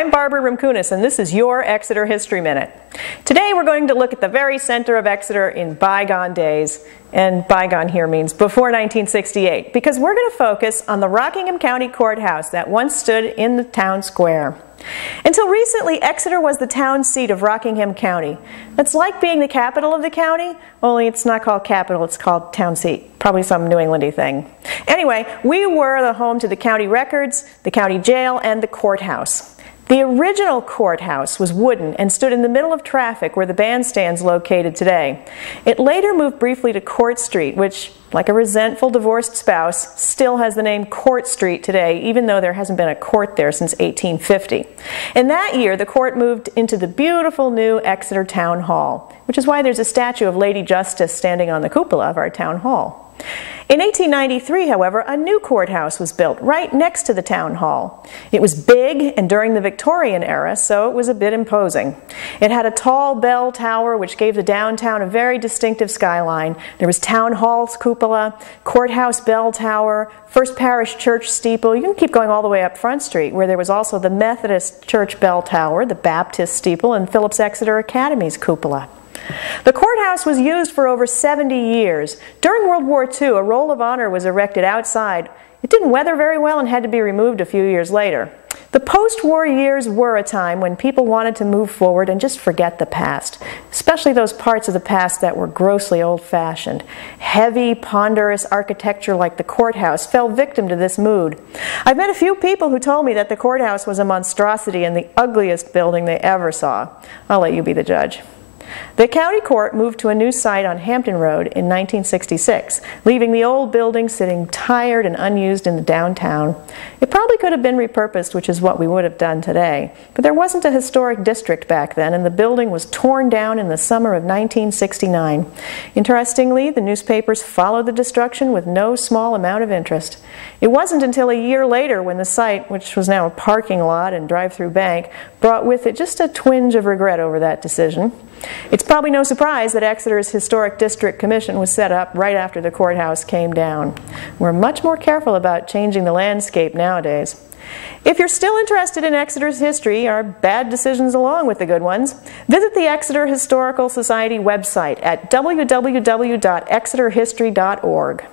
I'm Barbara Rimkunis, and this is your Exeter History Minute. Today we're going to look at the very center of Exeter in bygone days, and bygone here means before 1968, because we're going to focus on the Rockingham County Courthouse that once stood in the town square. Until recently, Exeter was the town seat of Rockingham County. It's like being the capital of the county, only it's not called capital, it's called town seat. Probably some New Englandy thing. Anyway, we were the home to the county records, the county jail, and the courthouse. The original courthouse was wooden and stood in the middle of traffic where the bandstand's located today. It later moved briefly to Court Street, which, like a resentful divorced spouse, still has the name Court Street today, even though there hasn't been a court there since 1850. In that year, the court moved into the beautiful new Exeter Town Hall, which is why there's a statue of Lady Justice standing on the cupola of our town hall. In 1893, however, a new courthouse was built right next to the town hall. It was big and during the Victorian era, so it was a bit imposing. It had a tall bell tower which gave the downtown a very distinctive skyline. There was town hall's cupola, courthouse bell tower, First Parish Church steeple. You can keep going all the way up Front Street, where there was also the Methodist Church bell tower, the Baptist steeple, and Phillips Exeter Academy's cupola. The courthouse was used for over 70 years. During World War II, a roll of honor was erected outside. It didn't weather very well and had to be removed a few years later. The post-war years were a time when people wanted to move forward and just forget the past, especially those parts of the past that were grossly old-fashioned. Heavy, ponderous architecture like the courthouse fell victim to this mood. I've met a few people who told me that the courthouse was a monstrosity and the ugliest building they ever saw. I'll let you be the judge. The county court moved to a new site on Hampton Road in 1966, leaving the old building sitting tired and unused in the downtown. It probably could have been repurposed, which is what we would have done today, but there wasn't a historic district back then, and the building was torn down in the summer of 1969. Interestingly, the newspapers followed the destruction with no small amount of interest. It wasn't until a year later when the site, which was now a parking lot and drive-through bank, brought with it just a twinge of regret over that decision. It's probably no surprise that Exeter's Historic District Commission was set up right after the courthouse came down. We're much more careful about changing the landscape nowadays. If you're still interested in Exeter's history, our bad decisions along with the good ones, visit the Exeter Historical Society website at www.exeterhistory.org.